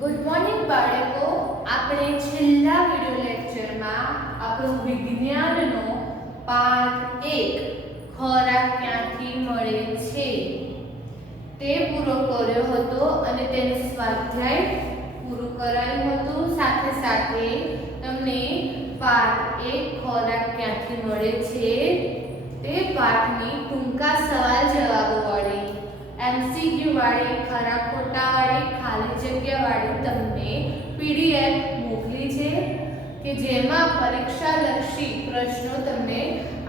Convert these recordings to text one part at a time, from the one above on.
Good morning બાળકો, આપણે છેલ્લા વિડિયો લેક્ચરમાં આપણો વિજ્ઞાનનો પાઠ 1 ખોરાક ક્યાંથી મળે છે તે પૂરો કર્યો હતો અને તેનો સ્વાધ્યાય પૂરું કરાયું હતું. સાથે સાથે તમને પાઠ 1 ખોરાક ક્યાંથી મળે છે તે પાઠની ટૂંકા સવાલ જવાબો વાળી એમસીક્યુ વાળી ખરા ખોટા વાળી ખાલી જગ્યા વાળી તમને પીડીએફ મોકલી છે કે જેમાં પરીક્ષા લક્ષી પ્રશ્નો તમને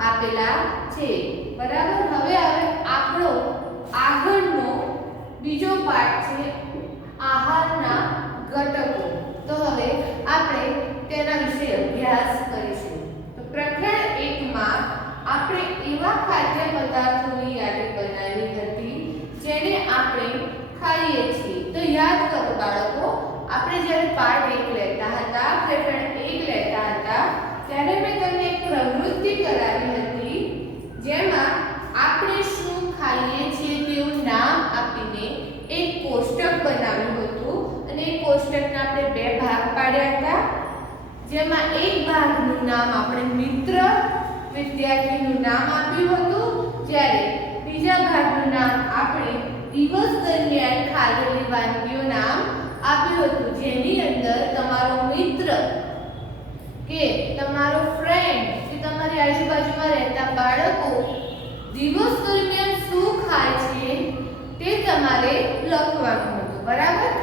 આપેલા છે. બરાબર. હવે આપણો આગળનો બીજો પાઠ છે આહારના ઘટકો. તો હવે આપણે તેના વિશે અભ્યાસ કરીશું. તો પ્રકરણ 1 માં આપણે એવા ખાદ્ય પદાર્થોની યાદી બનાવી હતી જેને આપણે ખાઈએ છીએ. તો યાદ કરો બાળકો, આપણે જ્યારે પાઠ 1 લેતા હતા, પ્રકરણ 1 લેતા હતા, ત્યારે મેં તમને એક પ્રવૃત્તિ કરાવી હતી જેમાં આપણે શું ખાઈએ છીએ તેવું નામ આપીને એક કોષ્ટક બનાવ્યું હતું અને એ કોષ્ટકના આપણે બે ભાગ પાડ્યા હતા. જેમાં એક ભાગનું નામ આપણે મિત્ર વિદ્યાર્થીનું નામ આપ્યું હતું, જ્યારે બીજા ભાગનું નામ આપણે દિવસ દરમિયાન ખાધેલી વાનગીઓ નામ આપ્યું હતું, જેની અંદર તમારો મિત્ર કે તમારો ફ્રેન્ડ કે તમારી આજુબાજુમાં રહેતા બાળકો દિવસ દરમિયાન શું ખાય છે તે તમારે લખવાનું હતું. બરાબર.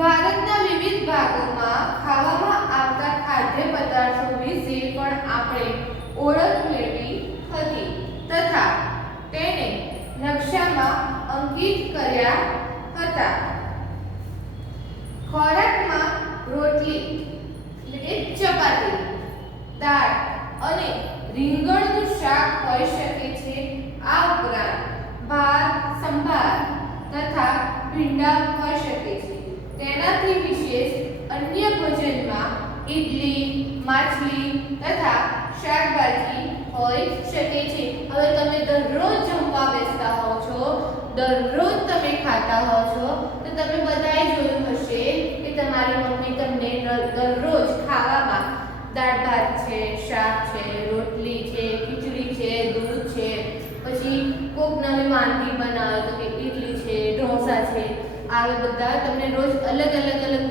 ભારતના વિવિધ ભાગોમાં ખાવામાં આવતા ખાદ્ય પદાર્થો વિશે પણ આપણે ઓળખ મેળવી હતી તથા તેને નકશામાં અંકિત કર્યા હતા. ખોરાકમાં રોટલી એટલે કે ચપાતી, દાળ અને રીંગણનું શાક હોઈ શકે છે. આ ઉપરાંત ભાત, સંભાર તથા ભીંડા હોઈ શકે છે. તેનાથી વિશેષ અન્ય ભોજનમાં ઈડલી, માછલી તથા શાકભાજી હોઈ શકે છે. હવે તમે દરરોજ જમવા બેસતા હો છો, દરરોજ તમે ખાતા હો છો, તો તમે બધાએ જોયું હશે કે તમારી મમ્મી તમને દરરોજ ખાવામાં દાળ ભાત છે, શાક છે, રોટલી છે, ખીચડી છે, દૂધ છે, પછી કોક નવી વાનગી બનાવે તો કે ઈડલી છે, ઢોસા છે, આ બધા તમને રોજ અલગ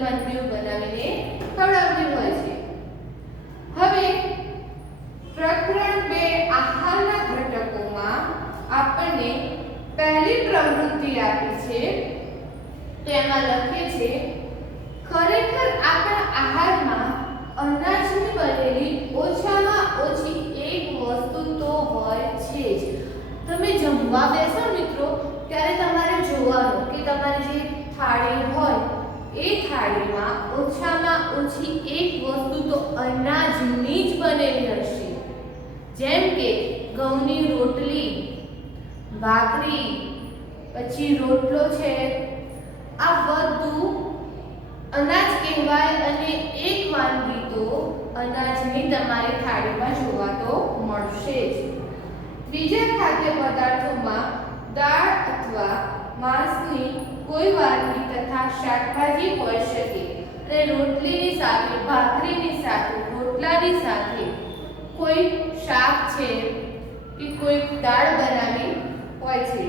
વાનગીઓ બનાવીને ખવડાવતી હોય છે. હવે પ્રકરણ 2 આહારના ઘટકોમાં આપણને પહેલી પ્રવૃત્તિ આપી છે. તેમાં લખે છે ખરેખર આપણા આહારમાં અનાજની બનેલી ઓછામાં ઓછી એક વસ્તુ તો હોય છે જ. તમે જમવા બેસો મિત્રો ત્યારે તમારે જોવાનું કે તમારી જે થાળી હોય એ થાળીમાં ઓછામાં ઓછી એક વસ્તુ તો અનાજની જ બનેલી હશે. જેમ કે ઘઉંની રોટલી, ભાખરી, પછી રોટલો છે, આ બધું અનાજ કહેવાય અને એક વાનગી તો અનાજની તમારી થાળીમાં જોવા તો મળશે જ. બીજા ખાદ્ય પદાર્થોમાં દાળ અથવા માંસની કોઈ વાનગી તથા શાકભાજી હોઈ શકે અને રોટલીની સાથે, ભાખરીની સાથે, રોટલાની સાથે કોઈ શાક છે કે કોઈ દાળ બનાવી હોય છે.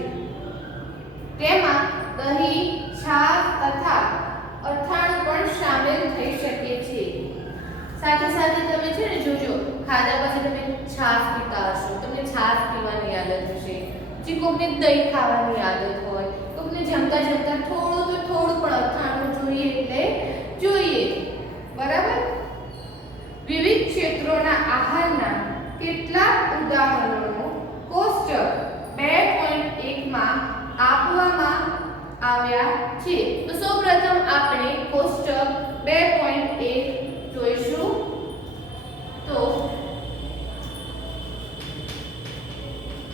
તેમાં દહીં, છાશ તથા અથાણું પણ શામેલ થઈ શકે છે. સાથે સાથે તમે છે ને જોજો, ખાધા પછી તમે છાશ પીતા હશો, તમને છાશ પીવાની આદત હશે. જે કોકને દહીં ખાવાની આદત હોય, કોકને જમતા થોડું પણ અથાણું જોઈએ એટલે જોઈએ. બરાબર. વિવિધ ક્ષેત્રોના આહારના કેટલાક ઉદાહરણો કોષ્ટક 2.1 માં આપવામાં આવ્યા છે. તો સૌપ્રથમ આપણે કોષ્ટક 2.1 જોઈશું. તો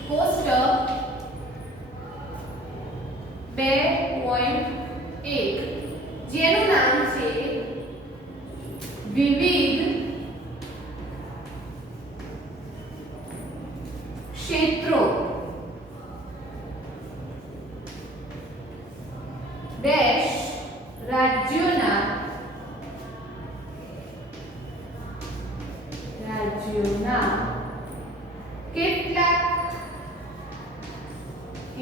કોષ્ટક 2.1 જેનું નામ છે વિવિધ ક્ષેત્રો રાજ્યો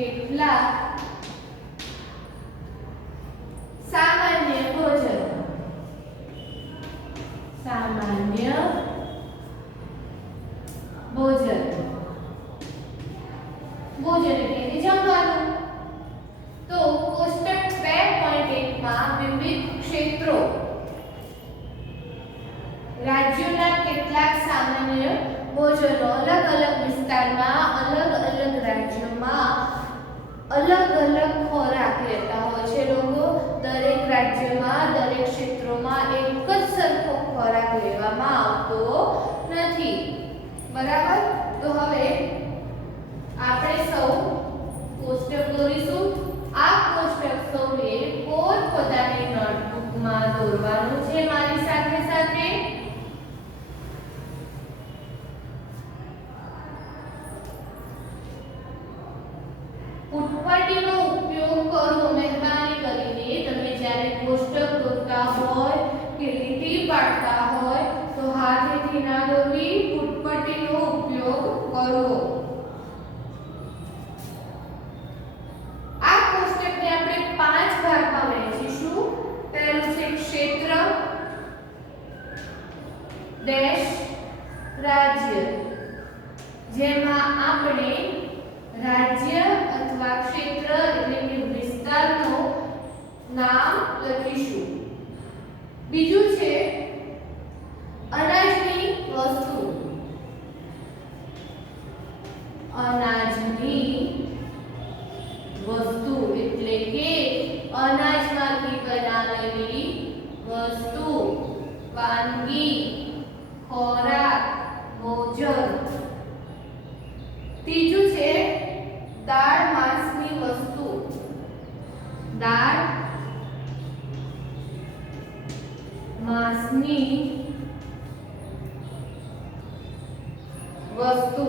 કેટલાક સામાન્ય ભોજન ભોજન એટલે કે જમવાનું. તો કોષ્ટક 2.1 માં વિવિધ ક્ષેત્રો રાજ્યોના કેટલાક સામાન્ય ભોજનો અલગ અલગ વિસ્તારમાં અલગ અલગ રાજ્યોમાં અલગ અલગ ખોરાક લેતા હોય છે લોકો. દરેક રાજ્યમાં દરેક ક્ષેત્રોમાં એક જ સરખો ખોરાક લેવામાં આવતો નથી. બરાબર. તો હવે આપણે સૌ કોષ્ટક દોરીશું. આ કોષ્ટક સૌએ પોતપોતાની નોટબુકમાં દોરવાનું છે મારી સાથે સાથે. પુટપટીનો ઉપયોગ કરો મહેરબાની કરીને. તમે જ્યારે કોષ્ટક દોરતા હોય કે લીટી પાડતા હોય તો હાથેથી ના દોરવી, પુટપટીનો ઉપયોગ કરો. આ કોષ્ટકને આપણે 5 ભાગમાં વહેંચીશું. પહેલું છે ક્ષેત્ર, દેશ, રાજ્ય, જેમાં આપણે રાજ્ય અથવા ક્ષેત્ર એટલે કે વિસ્તારનું નામ લખીશું. બીજું છે અનાજની વસ્તુ, એટલે કે અનાજમાંથી બનાવેલી વસ્તુ, વાનગી, ખોરાક, ભોજન. ત્રીજું છે દાળ માંસની વસ્તુ, દાળ માંસની વસ્તુ.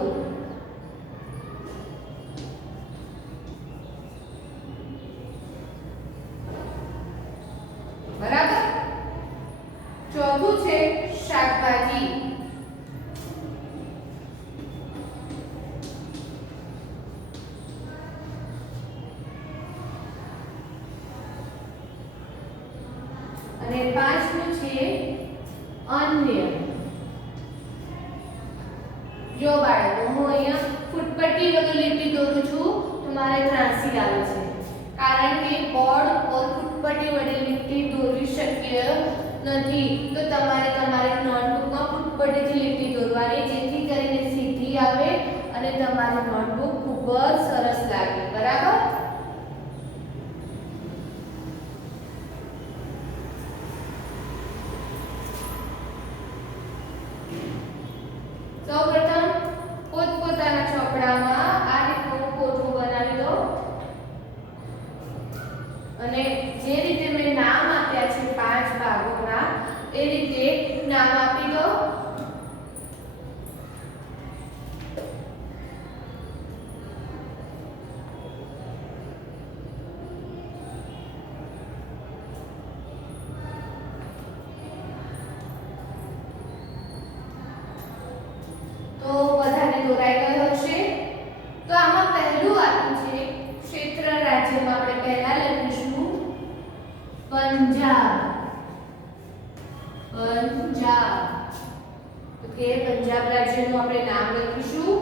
બરાબર. ચોથું છે શાકભાજી, અને પાંચમું છે અન્ય. જો બાળકો હું અહીંયા ફૂટપટ્ટી વગર લીટી દોરું છું તો મારે ત્રાસી આવે છે, કારણ કે બોર્ડ પર ફૂટપટ્ટી વડે લીટી દોરવી શક્ય નથી. તો તમારે તમારી નોટબુકમાં ફૂટપટ્ટીથી લીટી દોરવાની, જેથી કરીને સીધી આવે અને તમારી નોટબુક ખૂબ જ સરસ લાગે. બરાબર. સૌપ્રથમ પોતપોતાના ચોપડામાં આ રીતનું કોઠું બનાવી દો અને જે રીતે મેં નામ આપ્યા છે 5 ભાગોના એ રીતે નામ આપી દો. તો બધાને દોરાઈ ગયો હશે. તો આમાં પહેલું આપ્યું છે ક્ષેત્ર રાજ્યમાં આપણે પહેલા લખીશું પંજાબ. કે પંજાબ રાજ્યનું આપણે નામ લખીશું.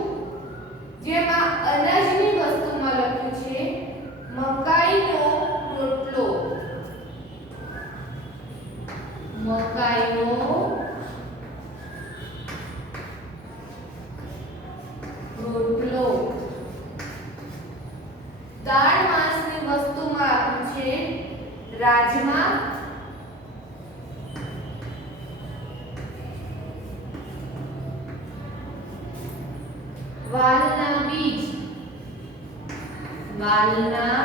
જેમાં અનાજની વસ્તુમાં લખ્યું છે મકાઈનો રોટલો, મકાઈનો રોટલો. દાળ માંસની વસ્તુમાં આપ્યું છે રાજમા, વાલના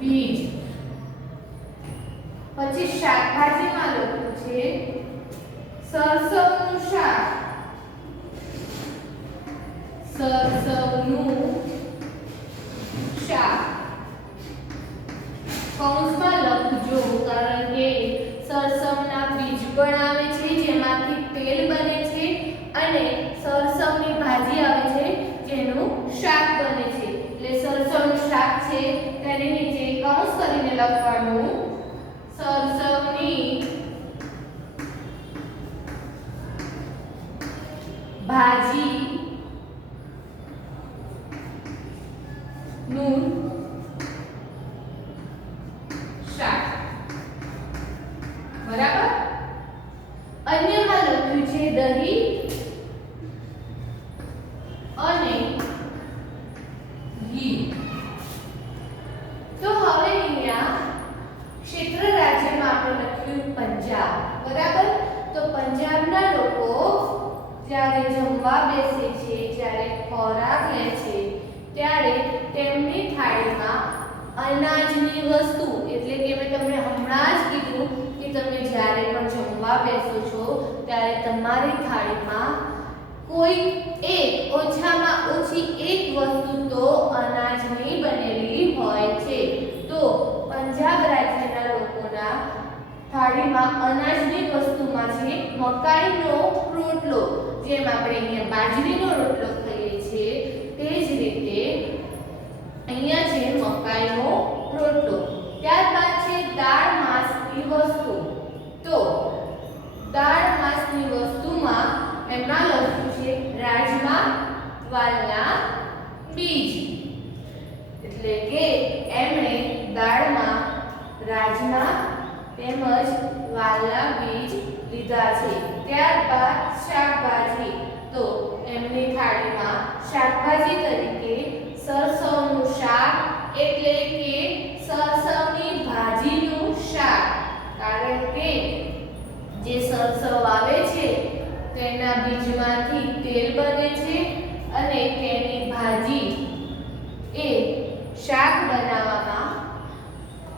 બીજ, પછી શાકભાજીમાં લખ્યું છે સરસવનું શાક, કૌંસમાં લખજો, કારણ કે સરસવના બીજ પણ આવે છે જેમાંથી તેલ બને છે અને સરસવની ભાજી આવે છે જેનું શાક છે તેની નીચે કૌંસ કરીને લખવાનું સરસવની ભાજી નું શાક. બરાબર. અન્યમાં લખ્યું છે દહીં અને ઘી. તો હવે અહીંયા ક્ષેત્ર રાજ્યમાં આપણે લખ્યું પંજાબ. બરાબર. તો પંજાબના લોકો જ્યારે જમવા બેસે છે, જ્યારે ખોરાક લે છે, ત્યારે તેમની થાળીમાં અનાજની વસ્તુ એટલે કે મેં તમને હમણાં જ કીધું કે તમે જ્યારે પણ જમવા બેસો છો ત્યારે તમારી થાળીમાં કોઈ એક ઓછામાં ઓછી એક વસ્તુ તો અનાજની બનેલી હોય છે. તો પંજાબ રાજ્યના લોકોના થાળીમાં અનાજની વસ્તુમાં છે મકાઈનો રોટલો. જેમ આપણે અહીંયા બાજરીનો રોટલો ખાઈએ છીએ તે જ રીતે અહીંયા છે મકાઈનો રોટલો. ત્યારબાદ છે દાળ માંસની વસ્તુ. તો દાળ માંસની વસ્તુમાં એમના લખ્યું છે રાજમા વાલના બીજ. એટલે કે એમણે દાળમાં રાજમા તેમજ વાલના બીજ લીધા છે. ત્યારબાદ શાકભાજી. તો એમની થાળીમાં શાકભાજી તરીકે સરસવનું શાક એટલે કે સરસવની ભાજીનું શાક. કારણ કે જે સરસવ આવે છે તેના બીજમાંથી તેલ બને છે અને તેની ભાજી એ શાક બનાવવામાં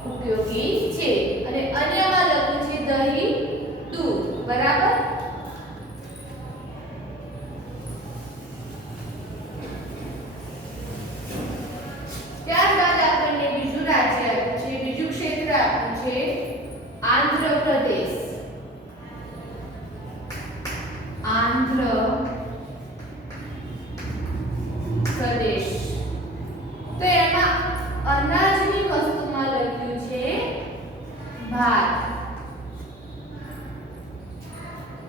ઉપયોગી છે. અને અન્યમાં લખ્યું છે દહીં દૂધ. બરાબર. ત્યારબાદ આપણને બીજું રાજ્ય આપ્યું છે, બીજું ક્ષેત્ર આપ્યું છે આંધ્રપ્રદેશ. આંધ્રપ્રદેશ. તો એમાં અનાજની વસ્તુમાં લખ્યું છે ભાત.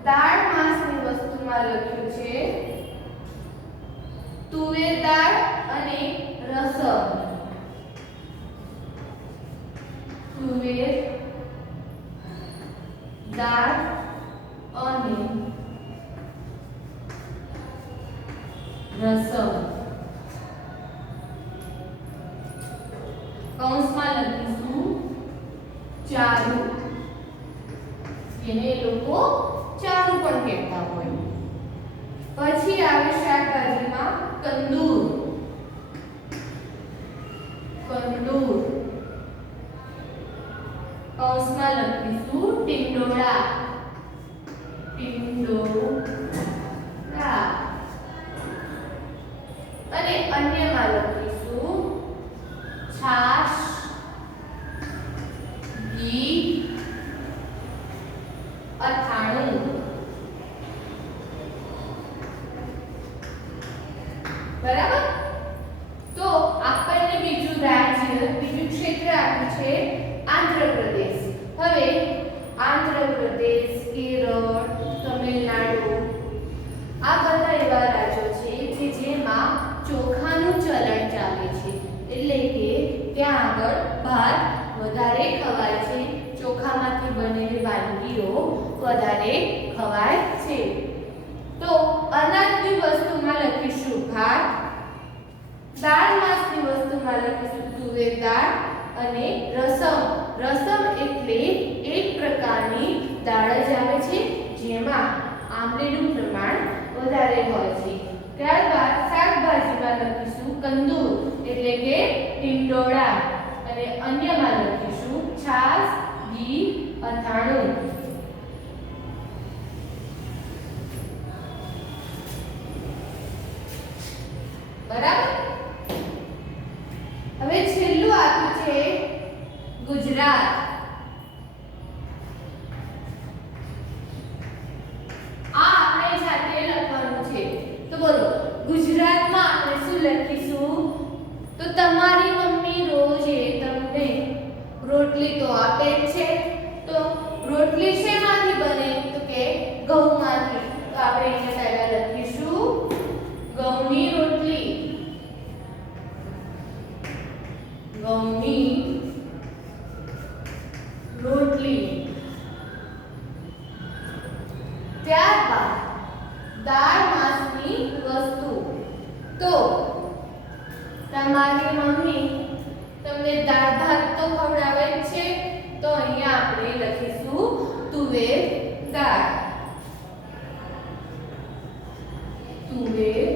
દાળ માંસની વસ્તુમાં લખ્યું છે તુવેર દાળ અને રસમ. તુવેર દાળ અને રસમ. કૌંસમાં લખીશું ચારું. જેને લોકો ચારું પણ કહેતા હોય. પછી આવે શાકભાજીમાં કંદૂર. કંદૂર. કૌંસમાં લખીશું ટિંડોળા. ટિંડોળા. અને અન્યમાં લખીશું છાશ, ઘી, અથાણું. બરાબર. તો આપણને બીજું રાજ્ય, બીજું ક્ષેત્ર આપ્યું છે આંધ્રપ્રદેશ. હવે આંધ્રપ્રદેશ, કેરળ, તમિલનાડુ આ બધા એવા રાજ્યો છે કે જેમાં ચોખાનું ચલણ ચાલે છે. એટલે કે ત્યાં આગળ ભાત વધારે ખવાય છે, ચોખામાંથી બનેલી વાનગીઓ વધારે ખવાય છે. તો અનાજની વસ્તુમાં લખીશું ભાત. દાળ માંસની વસ્તુમાં લખીશું તુવેર દાળ અને રસમ. રસમ એટલે એક પ્રકારની દાળ જ આવે છે જેમાં આંબલીનું પ્રમાણ વધારે હોય છે. ત્યારબાદ શાકભાજીમાં લખીશું કંદૂર એટલે કે ટિંડોળા અને અન્યમાં લખીશું છાશ, ઘી, અથાણું. બરાબર. હવે છેલ્લું આપ્યું છે ગુજરાત. આ આપણે જાતે લખવાનું છે. તો બોલો ગુજરાતમાં આપણે શું લખીશું? તો તમારી મમ્મી છે તમને રોટલી તો આપે જ છે. તો રોટલી શેમાંથી બને? તો કે ઘઉંમાંથી. તો આપણે અહીંયા પહેલા લખીશું ઘઉંની રોટલી. ઘઉંની રોટલી. ત્યારબાદ દાળ માંસની વસ્તુ. તો તમારી મમ્મી તમને દાળ ભાત તો ખવડાવે જ છે. તો અહીંયા આપણે લખીશું તુવેર દાળ. તુવેર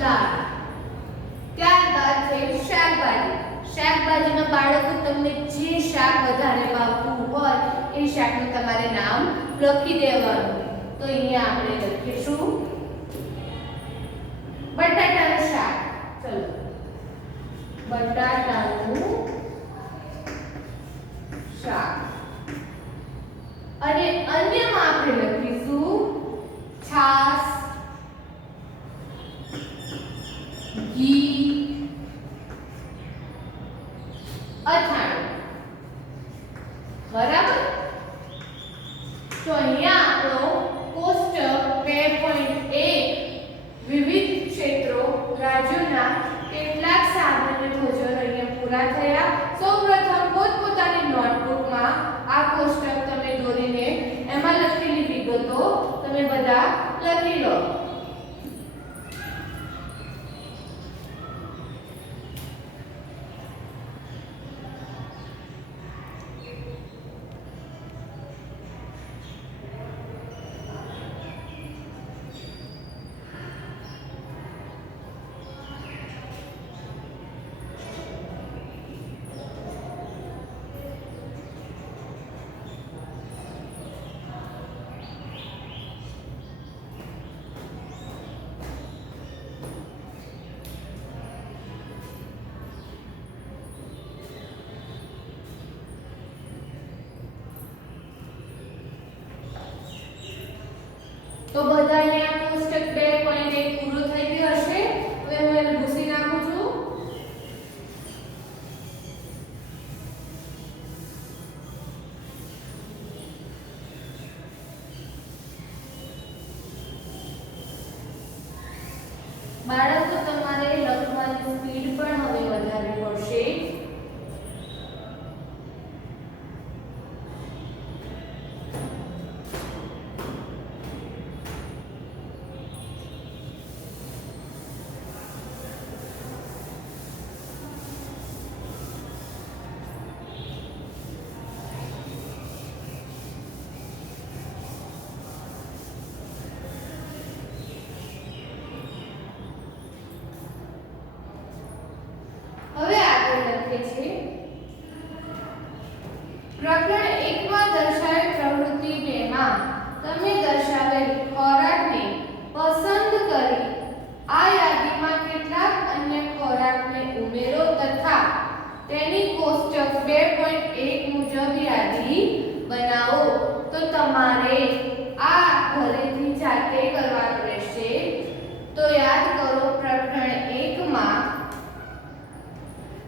દાળ. ત્યારબાદ છે શાકભાજી. શાકભાજીમાં બાળકો તમને જે શાક વધારે ભાવતું હોય એ શાકનું તમારે નામ લખી દેવાનું. તો અહીંયા આપણે લખીશું બટાટાનું શાક. ચલો બટાટાનું શાક. અને અન્યમાં આપણે લખીશું છાશ, ઘી, અથાણું. બરાબર. તો અહીંયા આપણો કોષ્ટક 2.1 વિવિધ ક્ષેત્રો રાજ્યોના કેટલાક સામાન્ય ભોજનો અહીંયા પૂરા થયા. સૌપ્રથમ પોતપોતાની નોટબુકમાં આ કોષ્ટક તમે દોરીને એમાં લખેલી વિગતો તમે બધા લખી લો. તો બધાને આ કોષ્ટક 2.1 પૂરું થઈ ગયું હશે. હવે હું એને ભૂસી નાખું છું. બાળકો તમારે લખવાની સ્પીડ પણ હવે વધારવી પડશે. હવે આગળ લખે છે પ્રકરણ 1 માં દર્શાવેલ પ્રવૃત્તિ 2 માં તમે દર્શાવેલ ખોરાકને પસંદ કરી આ યાદીમાં કેટલાક અન્ય ખોરાકને ઉમેરો તથા તેની કોષ્ટક 2.1 મુજબ યાદી બનાવો. તો તમારે આ ઘરેથી જાતે કરવાનું રહેશે. તો યાદ કરો પ્રકરણ 1 માં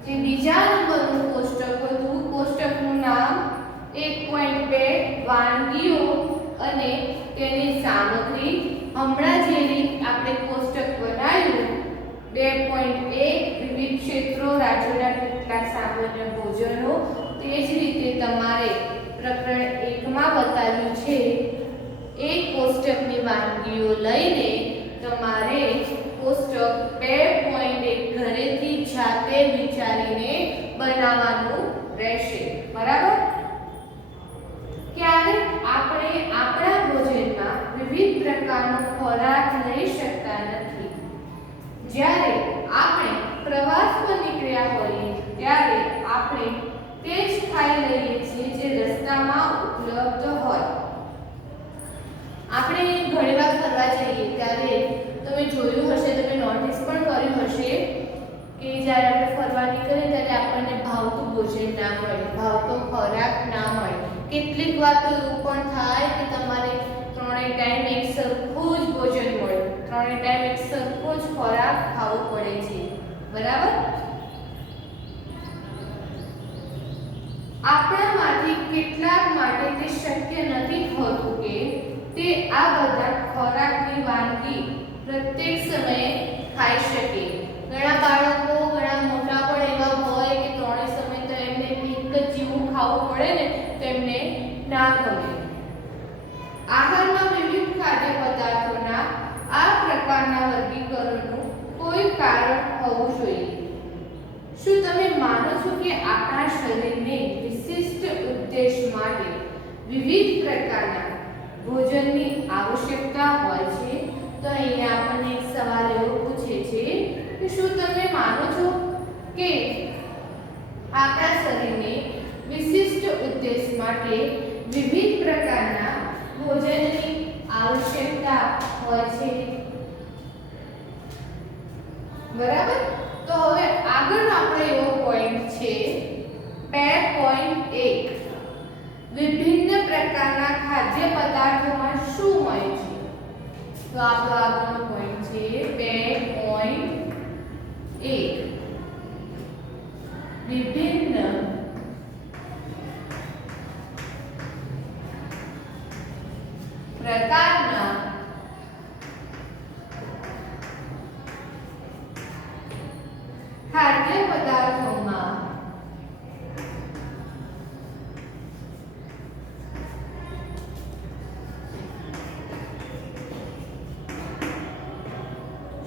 જે બીજા નંબરનું કોષ્ટક હતું, કોષ્ટકનું નામ 1.2 વાનગીઓ અને તેની સામગ્રી. હમણાં જે રીત આપણે કોષ્ટક બનાવ્યું 2.1 વિવિધ ક્ષેત્રો રાજ્યોના કેટલાક સામાન્ય ભોજનો, તે જ રીતે તમારે પ્રકરણ 1 માં બતાવ્યું છે એ કોષ્ટકની વાનગીઓ લઈને તમારે કોષ્ટક 2.1 ઘરેથી જાતે વિચારીને બનાવવાનું રહેશે. બરાબર. ક્યારેક આપણે આપણા ભોજનમાં વિવિધ પ્રકારનો ખોરાક લઈ શકતા નથી. જ્યારે આપણે પ્રવાસ પર નીકળ્યા હોઈએ ત્યારે આપણે તે જ ખાઈ લઈએ છીએ જે રસ્તામાં ઉપલબ્ધ હોય. આપણે ઘણીવાર ફરવા જઈએ ત્યારે તમે જોયું હશે, તમે નોટિસ પણ કર્યું હશે કે જ્યારે આપણે ફરવા નીકળીએ ત્યારે આપણને ભાવતું ભોજન ના મળે, ભાવતો ખોરાક ના મળે. કેટલીક વાર તો એવું પણ થાય કે તમારે ત્રણેય ટાઈમ એક સરખું જ ભોજન મળે, ત્રણેય ટાઈમ એક સરખો જ ખોરાક ખાવો પડે છે. બરાબર. આપણામાંથી કેટલાક માટે તે શક્ય નથી હોતું કે તે આ બધા ખોરાકની વાનગી પ્રત્યેક સમયે ખાઈ શકે. ઘણા બાળકો ઘણા મોટા પણ એવા હોય કે ત્રણેય સમય તો એમને એક જ જેવું ખાવું પડે ને તો એમને ના ગમે. આહારમાં વિવિધ ખાદ્ય પદાર્થોના આ પ્રકારના વર્ગીકરણનું કોઈ કારણ હોવું જોઈએ. શું તમે માનો છો કે આપણા શરીરને વિશિષ્ટ ઉદ્દેશ માટે વિવિધ પ્રકારના ભોજનની આવશ્યકતા હોય છે? તો અહીંયા આપણને એક સવાલ એવો પૂછે છે કે શું તમે માનો છો કે આપણા શરીરને વિશિષ્ટ ઉદ્દેશ માટે વિવિધ પ્રકારના ભોજનની આવશ્યકતા હોય છે? બરાબર. તો હવે આગળનો આપણો એવો પોઈન્ટ છે 2.1 વિભિન્ન પ્રકારના ખાદ્ય પદાર્થોમાં શું હોય છે? તો આપણો આગળનો પોઈન્ટ છે 2.1 વિભિન્ન પ્રકારના ખાદ્ય પદાર્થોમાં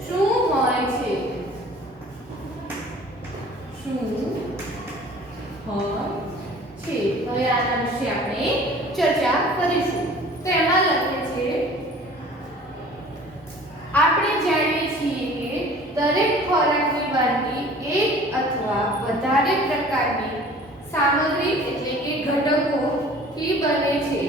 શું હોય છે? શું હોય છે? હવે આના વિશે આપણે ચર્ચા કરીશું. તો એમાં લખે છે આપણે જાણીએ છીએ કે દરેક ખોરાકની વાનગી એક અથવા વધારે પ્રકારની સામગ્રી એટલે કે ઘટકોથી બને છે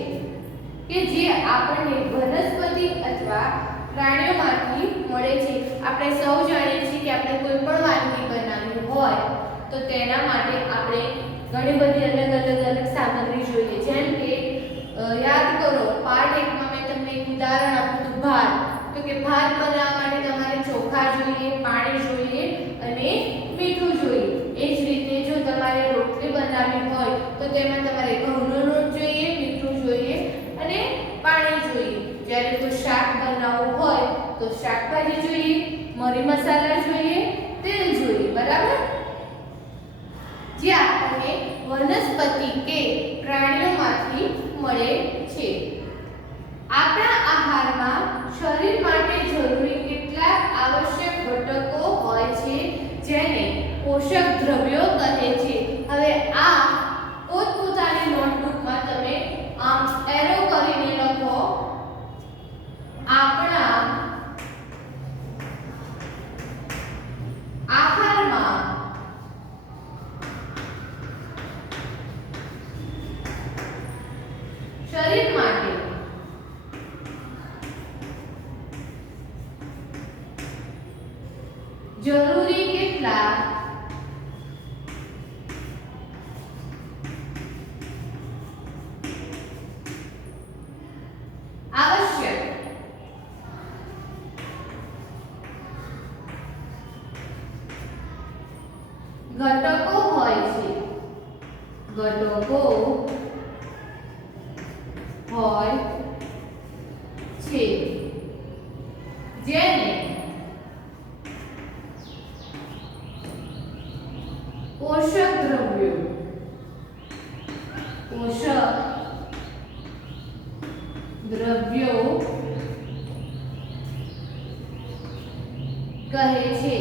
કે જે આપણને વનસ્પતિ અથવા પ્રાણીઓમાંથી મળે છે. આપણે સૌ જાણીએ છીએ કે આપણે કોઈ પણ વાનગી બનાવવી હોય તો તેના માટે આપણે ઘણી બધી અલગ સામગ્રી જોઈએ. જેમ કે યાદ કરો પાર્ટ 1 માં મેં તમને એક ઉદાહરણ આપ્યું હતું ભાત. તો કે ભાત બનાવવા માટે તમારે ચોખા જોઈએ, પાણી જોઈએ અને મીઠું જોઈએ. એ જ રીતે જો તમારે રોટલી બનાવવી હોય તો તેમાં તમારે ઘઉંનો લોટ જોઈએ, મીઠું જોઈએ અને પાણી જોઈએ. જ્યારે કોઈ શાક બનાવવું હોય તો શાકભાજી જોઈએ, મરી મસાલા જોઈએ, તેલ જોઈએ. બરાબર. જે આપણને વનસ્પતિ કે પ્રાણીઓમાંથી મળે છે. આપણા આહારમાં શરીર માટે જરૂરી કેટલાક આવશ્યક ઘટકો હોય છે જેને પોષક દ્રવ્યો કહે છે. હવે આ પોતપોતાની નોટબુકમાં તમે આમ એરો કરીને લખો આપણા આહારમાં શરીર માટે જરૂરી કેટલાક આવશ્યક ઘટકો હોય છે. ઘટકો હોય છે જેને પોષક દ્રવ્યો કહે છે.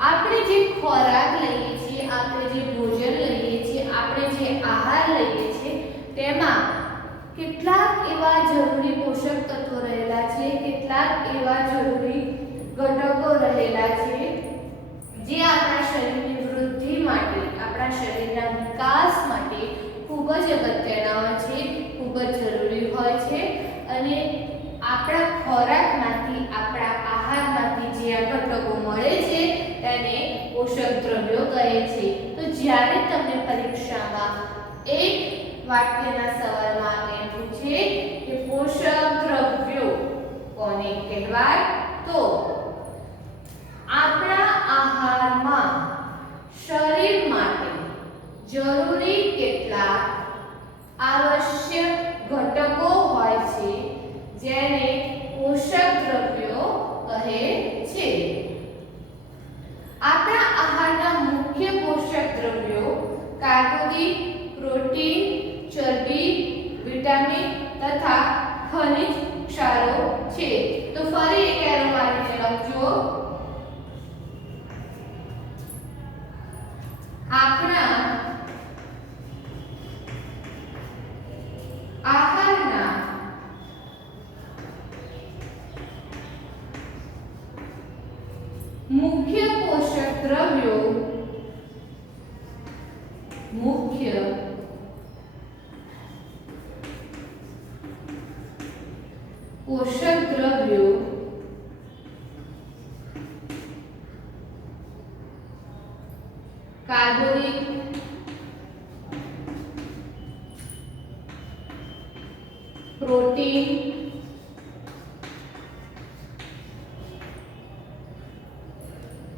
આપણે જે ખોરાક લઈએ છીએ, આપણે જે ભોજન લઈએ છીએ, આપણે જે આહાર લઈએ છીએ તેમાં કેટલાક એવા જરૂરી પોષક તત્વો રહેલા છે, કેટલાક એવા જરૂરી ઘટકો રહેલા છે જે આપણા શરીરની વૃદ્ધિ માટે, આપણા શરીરના વિકાસ માટે ખૂબ જ અગત્યના હોય છે, ખૂબ જ જરૂરી હોય છે. અને આપણા ખોરાકમાંથી, આપણા આહારમાંથી જે આ ઘટકો મળે છે તેને પોષક દ્રવ્યો કહે છે. તો જ્યારે તમને પરીક્ષામાં એક વાક્યના સવાલમાં એમ પૂછે કે પોષક દ્રવ્યો કોને કહેવાય, તો આપણા આહારમાં મુખ્ય પોષક દ્રવ્યો મુખ્ય પોષક દ્રવ્યો કાર્બોનિક પ્રોટીન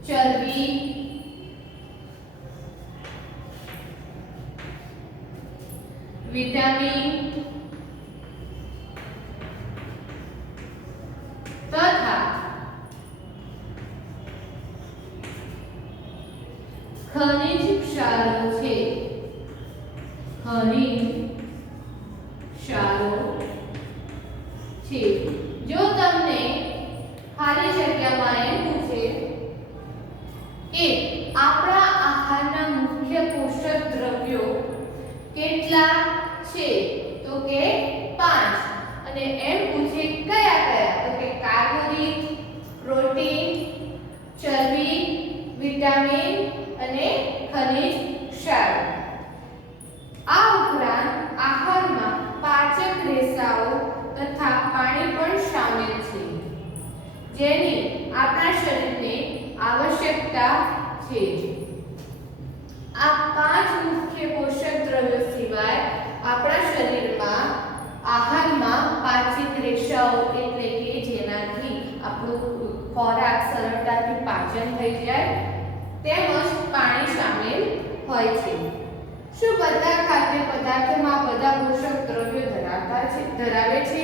ચરબી વિટામિન તથા ખનિજ ક્ષારો છે ખનિજ ક્ષારો છે જો તમને ખાલી જગ્યામાં એમ પૂછે કે આપણા આહારના મુખ્ય પોષક દ્રવ્યો કેટલા છે તો કે 5 અને એમ પૂછે કયા કયા તો કે કાર્બોદિત પ્રોટીન ચરબી વિટામિન અને ખનિજ ક્ષારો આ ઉપરાંત આહારમાં પાચક રેસાઓ તથા પાણી પણ શામેલ છે જેની આપણા શરીરને આવશ્યકતા છે આ 5 મુખ્ય પોષક દ્રવ્યો સિવાય આપણા શરીરમાં આહારમાં પાચક રેસાઓ એટલે કે જેનાથી આપણો ખોરાક સરળતાથી પાચન થઈ જાય તેમજ પાણી શામેલ હોય છે શું બધા ખાદ્ય પદાર્થોમાં બધા પોષક દ્રવ્યો ધરાવે છે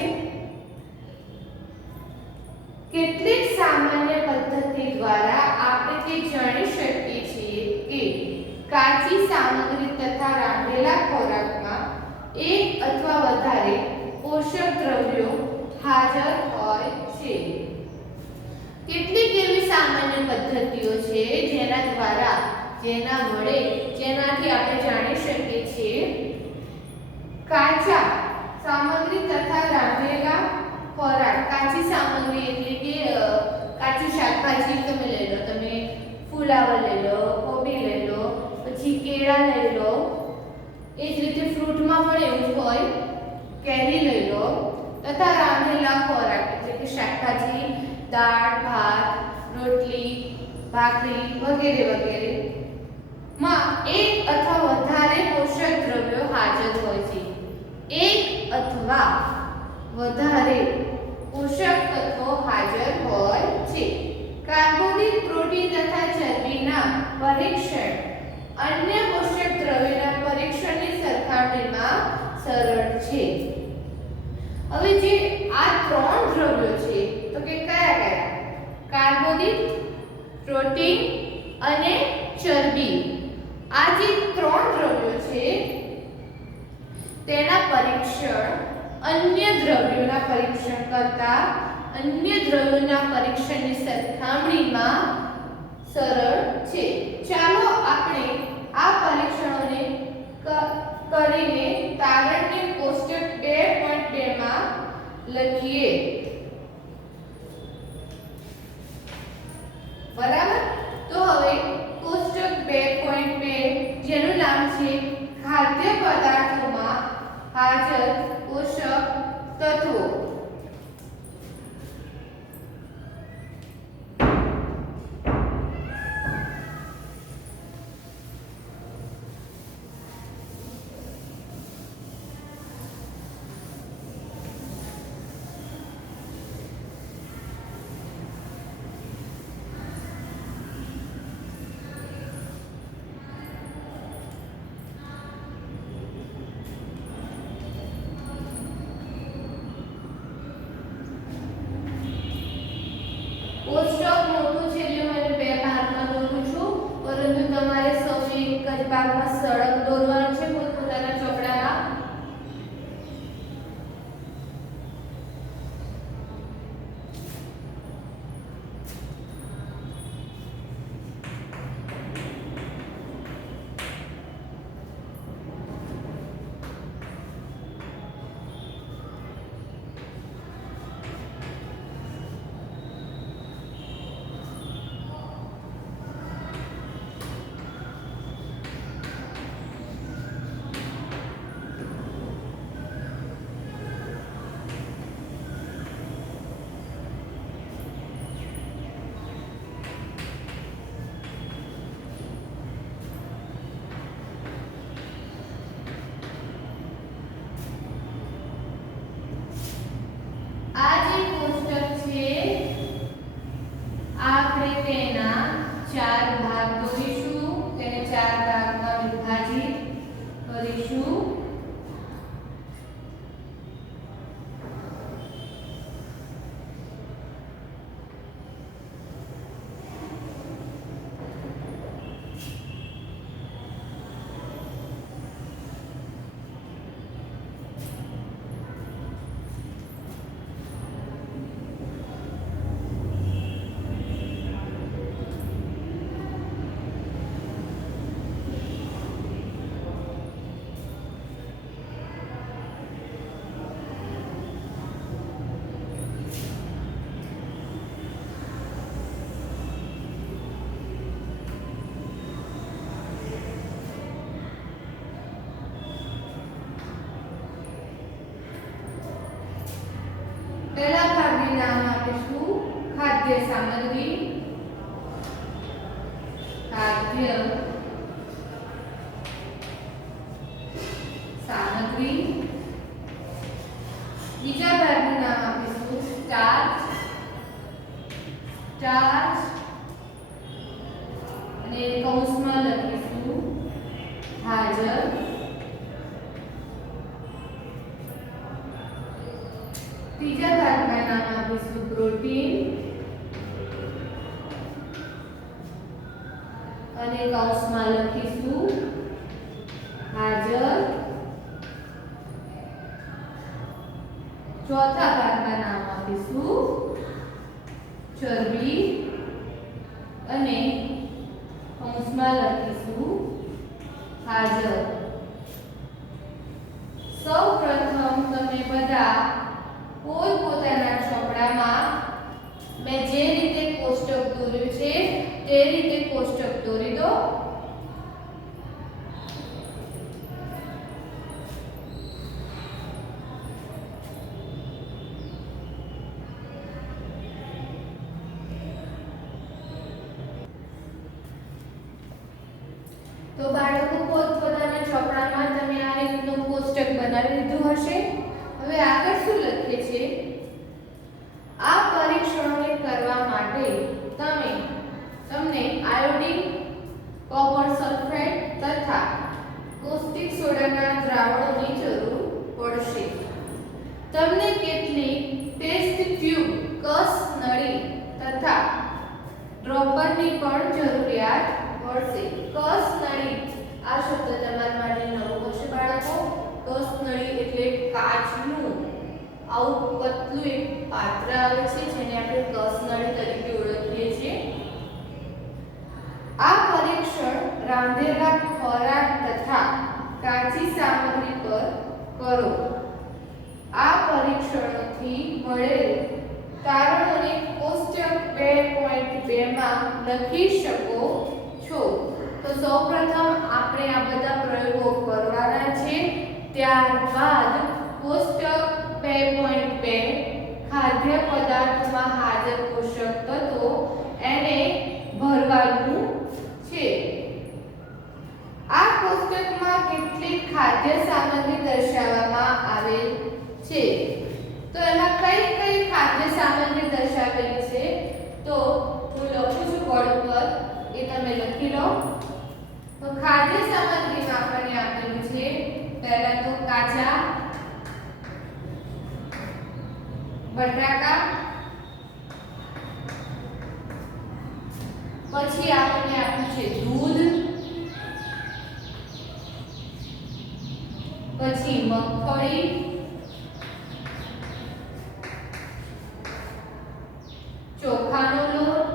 કેટલીક સામાન્ય પદ્ધતિ દ્વારા આપણે તે જાણી શકીએ છીએ કે કાચી સામગ્રી તથા રાંધેલા ખોરાકમાં એક અથવા વધારે પોષક દ્રવ્યો હાજર હોય છે કેટલીક એવી સામાન્ય પદ્ધતિઓ છે જેનાથી આપણે જાણી શકીએ છીએ કાચા સામગ્રી તથા રાંધેલા ખોરાક કાચી સામગ્રી એટલે કે કાચું શાકભાજી તમે લઈ લો તમે ફુલાવર લઈ લો કોબી લઈ લો પછી કેળા લઈ લો એ જ રીતે ફ્રૂટમાં પણ એવું જ હોય કેરી લઈ લો તથા રાંધેલા ખોરાક એટલે કે શાકભાજી દાળ ભાત રોટલી ભાખરી વગેરે વગેરે માં એક અથવા વધારે પોષક દ્રવ્યો હાજર હોય છે એક અથવા વધારે પોષક તત્વો હાજર હોય છે કાર્બોદિત પ્રોટીન તથા ચરબીના પરીક્ષણ અન્ય પોષક દ્રવ્યોના પરીક્ષણની સરખામણીમાં સરળ છે હવે જે આ 3 દ્રવ્યો છે તો કે કયા કયા કાર્બોદિત પ્રોટીન અને ચરબી આ જે 3 દ્રવ્યો છે તેના પરીક્ષણ અન્ય દ્રવ્યોના પરીક્ષણ કરતા અન્ય દ્રવ્યોના પરીક્ષણની સરખામણીમાં સરળ છે ચાલો આપણે આ પરીક્ષણોને કરીને તારણની કોષ્ટક 2.2 માં લખીએ બરાબર તો હવે કોષ્ટક 2.2 જેનું નામ છે ખાદ્ય પદાર્થોમાં હાજર પોષક તત્વો કોષ્ટક મોટું છે એટલે હું એને 2 ભાગમાં દોરું છું પરંતુ તમારે સૌને એક જ ભાગમાં સળંગ દોરવાનું છે પોતપોતાના ચોપડામાં ભાગને નામ આપીશું ખાદ્ય સામગ્રી. ખાદ્ય સામગ્રી. બીજા ભાગનું નામ આપીશું સ્ટાર્ચ. સ્ટાર્ચ અને કૌંસમાં લખીશું હાજર. ત્રીજા ભાગમાં નામ આપીશું પ્રોટીન અને કૌંસમાં લખીશું હાજર. ચોથા ભાગમાં નામ આપીશું ચરબી અને કૌંસમાં લખીશું હાજર. સૌપ્રથમ તમે બધા પોતપોતાના ચોપડામાં મેં જે રીતે કોષ્ટક દોર્યું છે તે રીતે કોષ્ટક દોરી દો. તો બાળકો પોતપોતાના ચોપડામાં તમે આ રીતનું કોષ્ટક બનાવી લીધું હશે. હવે આગળ શું લખે છે? આ પરીક્ષણોને કરવા માટે તમને આયોડિન, કોપર સલ્ફેટ તથા કોસ્ટિક સોડાના દ્રાવણોની જરૂર પડશે. તમને કેટલીક ટેસ્ટ ટ્યુબ, કસ નળી તથા ડ્રોપરની પણ જરૂરિયાત પડશે. કસ નળી આ શબ્દ તમારા માટે નવો હશે બાળકો. કસ નળી એટલે કાચનું આવું પતલું એક પાત્ર આવે છે જેને આપણે કસ નળી તરીકે ઓળખીએ છીએ. આ પરીક્ષણ રાંધેલા ખોરાક તથા કાચી સામગ્રી પર કરો. આ પરીક્ષણોથી મળેલ તારણોને કોષ્ટક 2.2 માં લખી શકો છો. તો સૌપ્રથમ આપણે આ બધા પ્રયોગો કરવાના છે. ત્યારબાદ કોષ્ટક 2.2 ખાદ્ય પદાર્થોમાં હાજર પોષક તત્વો એને ભરવાનું છે. આ કોષ્ટકમાં કેટલીક ખાદ્ય સામગ્રી દર્શાવવામાં આવેલ છે. તો એમાં કઈ કઈ ખાદ્ય સામગ્રી દર્શાવેલી છે તો હું લખું છું બોર્ડ પર, એ તમે લખી લો. તો ખાદ્ય સામગ્રીમાં આપણને આપેલું છે પહેલા તો કાચા બટાકા, પછી આપણને આપ્યું છે દૂધ, પછી મગફળી, ચોખાનો લોટ,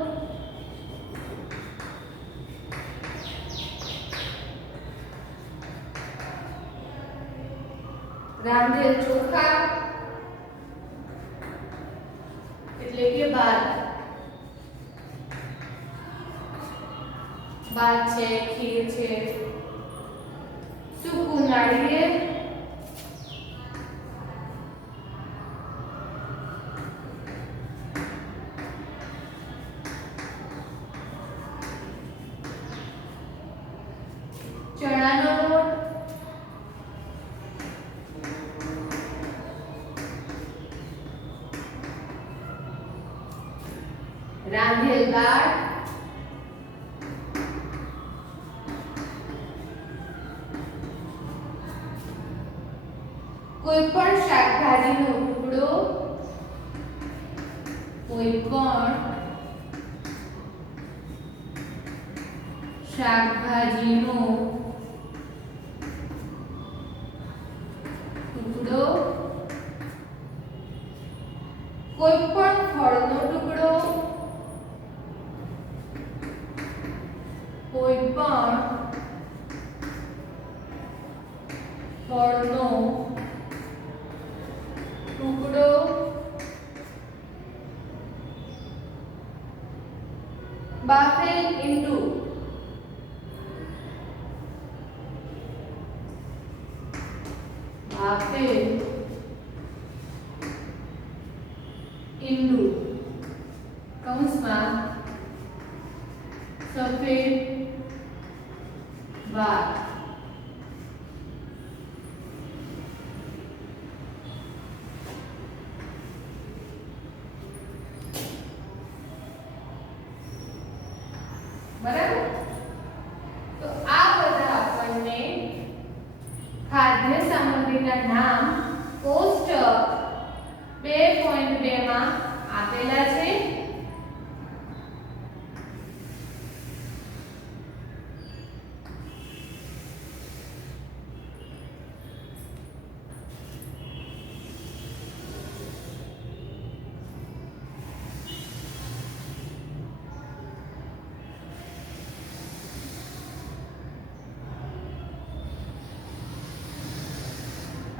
રાંધેલ ચોખા એટલે કે ભાત છે, ખીર છે, સૂકું નાળિયેર, ચણાનો લોટ, રાંધેલ દાળ, કોઈ પણ શાકભાજીનો ટુકડો, કોઈ પણ શાકભાજીનો ટુકડો, કોઈ પણ ફળનો ટુકડો, કોઈ પણ ફળનો ટુકડો, બાફેલ ઈંડું, બાફેલ ઈંડું, કૌંસમાં સફેદ વાઘ બરાબર તો આ બધા આપણને ખાદ્ય સામગ્રીના નામ કોષ્ટક 2.2 માં આપેલા છે.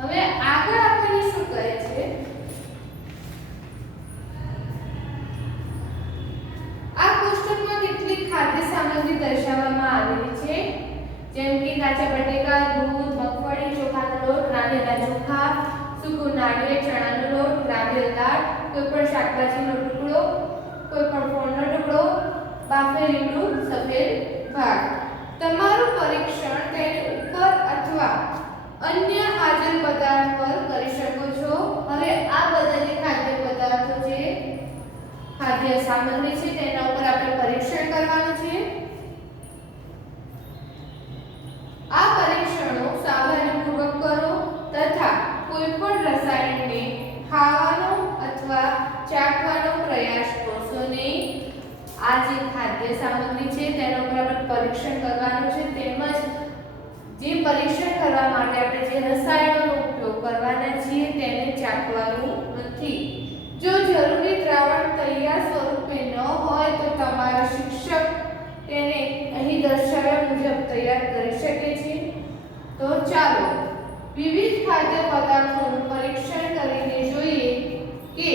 હવે આગળ આપણને શું કહે છે આ કોષ્ટકમાં કેટલીક ખાદ્ય સામગ્રી દર્શાવવામાં આવેલી છે જેમ કે કાચા બટેકા દૂધ મગફળી ચોખાનો લોટ રાંધેલા ચોખા સૂકું નાળિયેર ચણાનો લોટ રાંધેલ દાળ કોઈ પણ શાકભાજીનો ટુકડો કોઈ પણ ફળનો ટુકડો બાફેલું સફેદ ભાત. તમારું પરીક્ષણ તેની ઉપર અથવા અન્ય હાજર પદાર્થ પર કરી શકો છો. હવે આ બધા જે ખાદ્ય પદાર્થો છે ખાદ્ય સામગ્રી છે તેના ઉપર આપણે પરીક્ષણ કરવાનું છે. આ પરીક્ષણો સાવધાનીપૂર્વક કરો તથા કોઈ પણ રસાયણને ખાવાનો અથવા ચાખવાનો પ્રયાસ કરશો નહીં. આ જે ખાદ્ય સામગ્રી છે તેના ઉપર આપણે પરીક્ષણ કરવાનું છે તેમજ જે પરીક્ષણ કરવા માટે આપણે જે રસાયણોનો ઉપયોગ કરવાના છીએ તેને ચાખવાનું નથી. જો જરૂરી દ્રાવણ તૈયાર સ્વરૂપે ન હોય તો તમારા શિક્ષક તેને અહીં દર્શાવ્યા મુજબ તૈયાર કરી શકે છે. તો ચાલો વિવિધ ખાદ્ય પદાર્થોનું પરીક્ષણ કરીને જોઈએ કે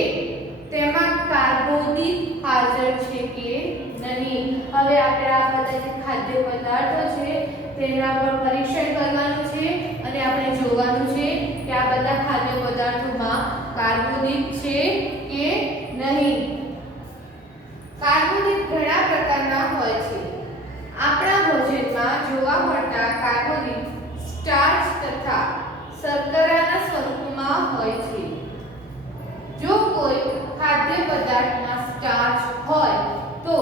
તેમાં કાર્બોદિત હાજર છે કે નહીં. હવે આપણે આ બધા જે ખાદ્ય પદાર્થો છે તેના પર પરીક્ષણ કરવાનું છે અને આપણે જોવાનું છે કે આ બધા ખાદ્ય પદાર્થોમાં કાર્બોદિત છે કે નહીં. કાર્બોદિત ઘણા પ્રકારના હોય છે. આપણા ભોજનમાં જોવા મળતા કાર્બોદિત સ્ટાર્ચ તથા શર્કરાના સ્વરૂપમાં હોય છે. જો કોઈ ખાદ્ય પદાર્થમાં સ્ટાર્ચ હોય તો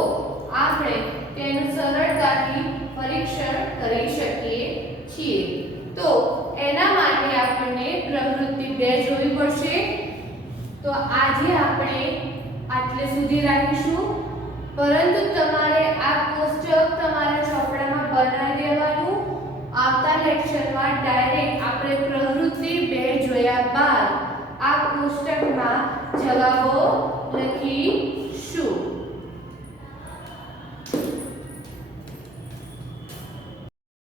આપણે તેનું સરળતાથી પરીક્ષણ કરી શકીએ છીએ. તો એના માટે આપણને પ્રવૃત્તિ 2 જોવી પડશે. તો આજે આપણે આટલે સુધી રાખીશું, પરંતુ તમારે આ કોષ્ટક તમારા ચોપડામાં બનાવી દેવાનું. આવતા લેક્ચરમાં ડાયરેક્ટ આપણે પ્રવૃત્તિ 2 જોયા બાદ આ કોષ્ટકમાં જવાબો લખી